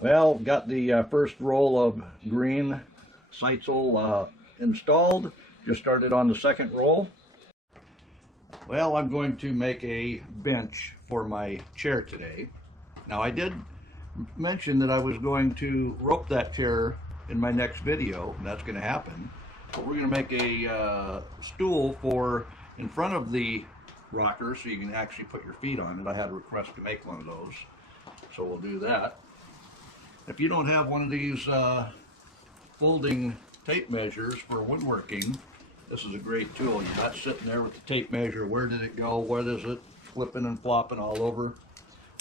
Well, got the first roll of green sisal installed. Just started on the second roll. Well, I'm going to make a bench for my chair today. Now, I did mention that I was going to rope that chair in my next video, and that's going to happen. But we're going to make a stool for in front of the rocker so you can actually put your feet on it. I had a request to make one of those, so we'll do that. If you don't have one of these folding tape measures for woodworking, this is a great tool. You're not sitting there with the tape measure. Where did it go? What is it? Flipping and flopping all over.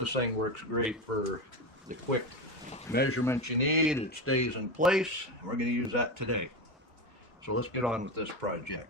This thing works great for the quick measurements you need. It stays in place. We're going to use that today. So let's get on with this project.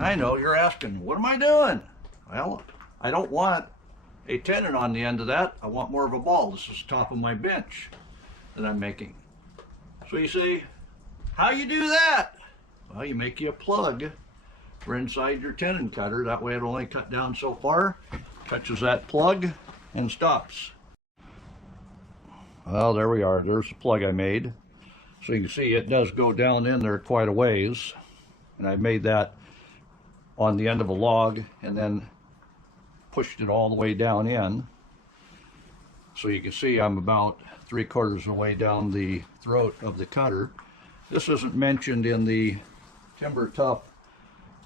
I know you're asking, what am I doing? Well, I don't want a tenon on the end of that. I want more of a ball. This is the top of my bench that I'm making. So you say, how you do that? Well, you make you a plug for inside your tenon cutter. That way it'll only cut down so far, touches that plug and stops. Well, there we are. There's the plug I made. So you can see it does go down in there quite a ways. And I made that on the end of a log and then pushed it all the way down in. So you can see I'm about 3/4 of the way down the throat of the cutter. This isn't mentioned in the Timber Tough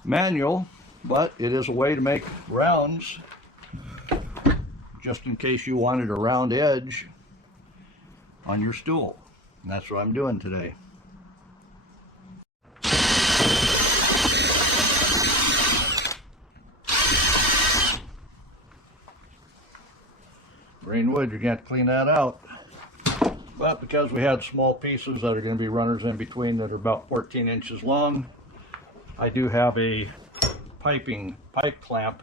manual, but it is a way to make rounds just in case you wanted a round edge on your stool. And that's what I'm doing today. Green wood, you're going to have to clean that out. But because we had small pieces that are going to be runners in between that are about 14 inches long, I do have a pipe clamp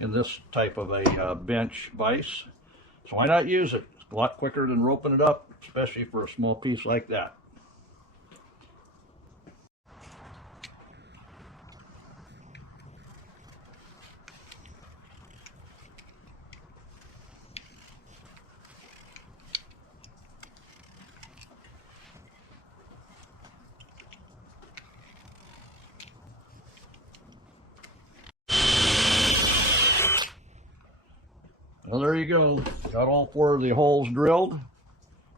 in this type of a bench vise. So why not use it? It's a lot quicker than roping it up, especially for a small piece like that. Well, there you go. Got all 4 of the holes drilled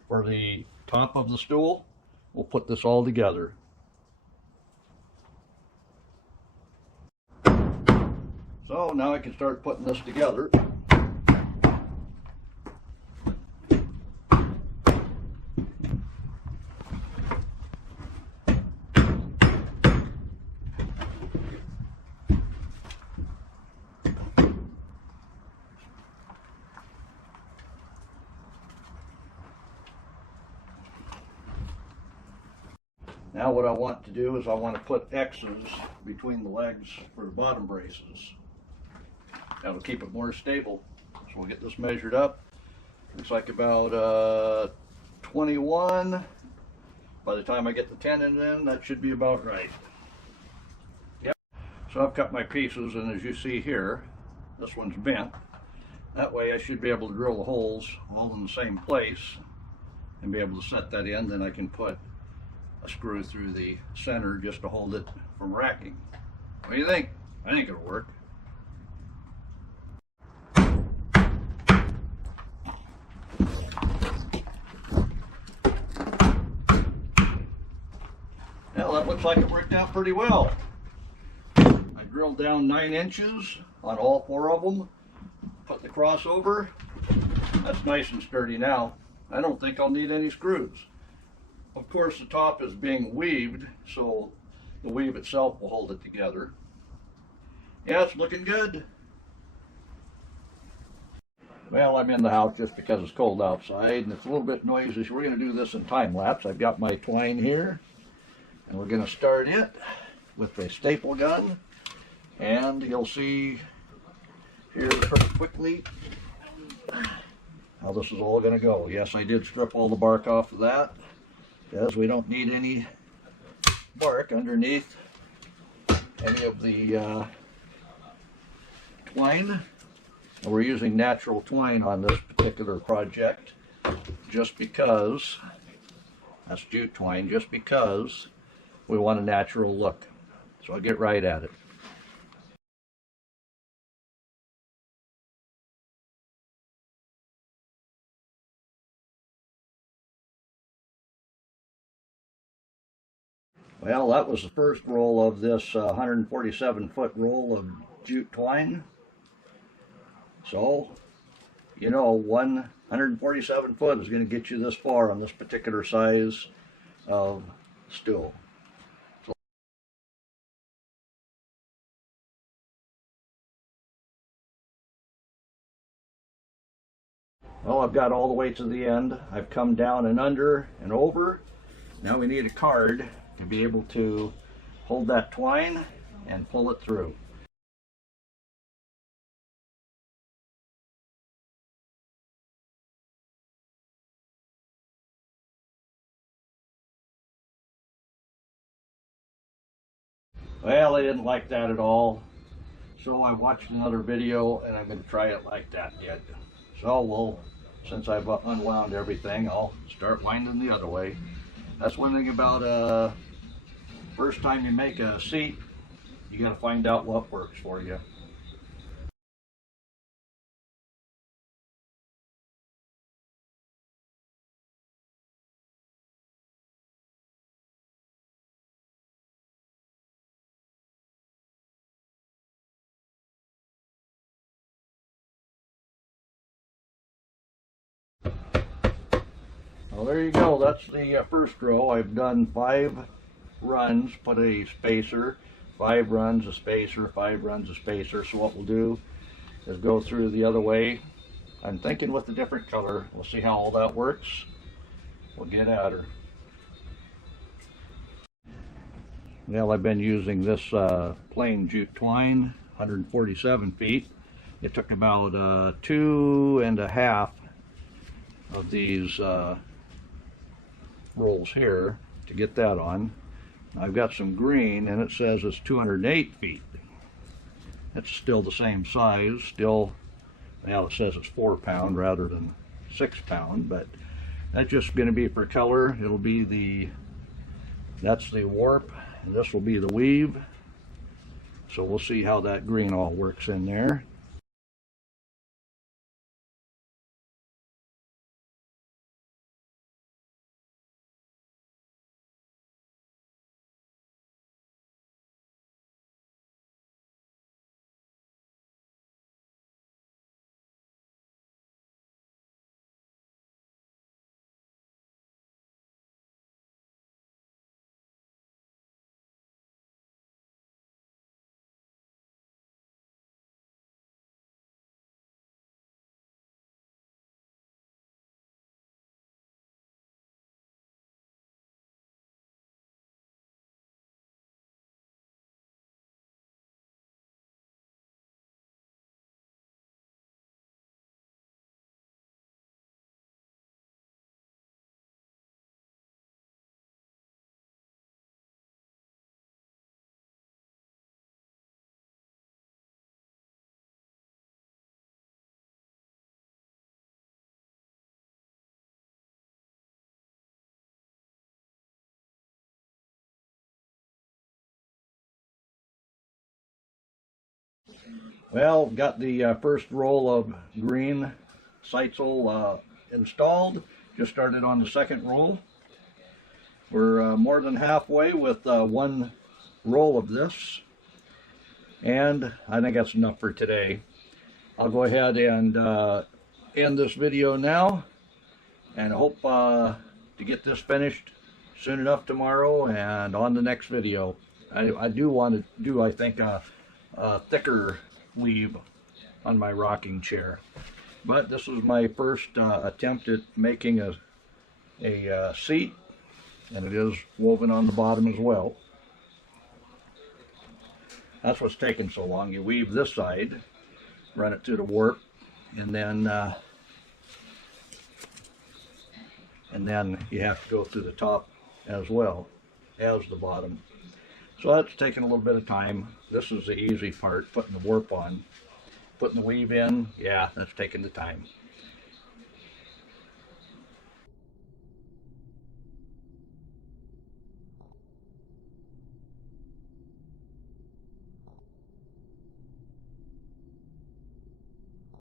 for the top of the stool. We'll put this all together. So now I can start putting this together. Now what I want to do is I want to put X's between the legs for the bottom braces. That'll keep it more stable. So we'll get this measured up. Looks like about 21. By the time I get the tenon in, that should be about right. Yep. So I've cut my pieces, and as you see here, this one's bent. That way I should be able to drill the holes all in the same place and be able to set that in. Then I can put a screw through the center just to hold it from racking. What do you think? I think it'll work. Well, that looks like it worked out pretty well. I drilled down 9 inches on all 4 of them, put the crossover. That's nice and sturdy now. I don't think I'll need any screws. Of course, the top is being weaved, so the weave itself will hold it together. Yeah, it's looking good. Well, I'm in the house just because it's cold outside and it's a little bit noisy, so we're going to do this in time lapse. I've got my twine here, and we're going to start it with a staple gun, and you'll see here pretty quickly how this is all going to go. Yes, I did strip all the bark off of that, because we don't need any bark underneath any of the twine. And we're using natural twine on this particular project just because, that's jute twine, just because we want a natural look. So I'll get right at it. Well, that was the first roll of this 147-foot roll of jute twine. So, you know, 147 foot is going to get you this far on this particular size of stool. So, well, I've got all the way to the end. I've come down and under and over. Now we need a card to be able to hold that twine and pull it through. Well, I didn't like that at all, so I watched another video and I'm going to try it like that did. So since I've unwound everything, I'll start winding the other way. That's one thing about first time you make a seat, you got to find out what works for you. Well, there you go. That's the first row. I've done 5 runs, put a spacer, 5 runs, a spacer, 5 runs, a spacer. So what we'll do is go through the other way. I'm thinking with a different color. We'll see how all that works. We'll get at her. Well, I've been using this plain jute twine, 147 feet. It took about 2.5 of these rolls here to get that on. I've got some green and it says it's 208 feet. It's still the same size, still, well, it says it's 4 pound rather than 6 pound, but that's just going to be for color. It'll be that's the warp, and this will be the weave. So we'll see how that green all works in there. Well, got the first roll of green sitesole installed. Just started on the second roll. We're more than halfway with 1 roll of this, and I think that's enough for today. I'll go ahead and end this video now, and I hope to get this finished soon enough tomorrow and on the next video. I do want to do, I think, a thicker weave on my rocking chair. But this is my first attempt at making a seat, and it is woven on the bottom as well. That's what's taking so long. You weave this side, run it through the warp, and then you have to go through the top as well as the bottom. So that's taking a little bit of time. This is the easy part, putting the warp on. Putting the weave in, yeah, that's taking the time.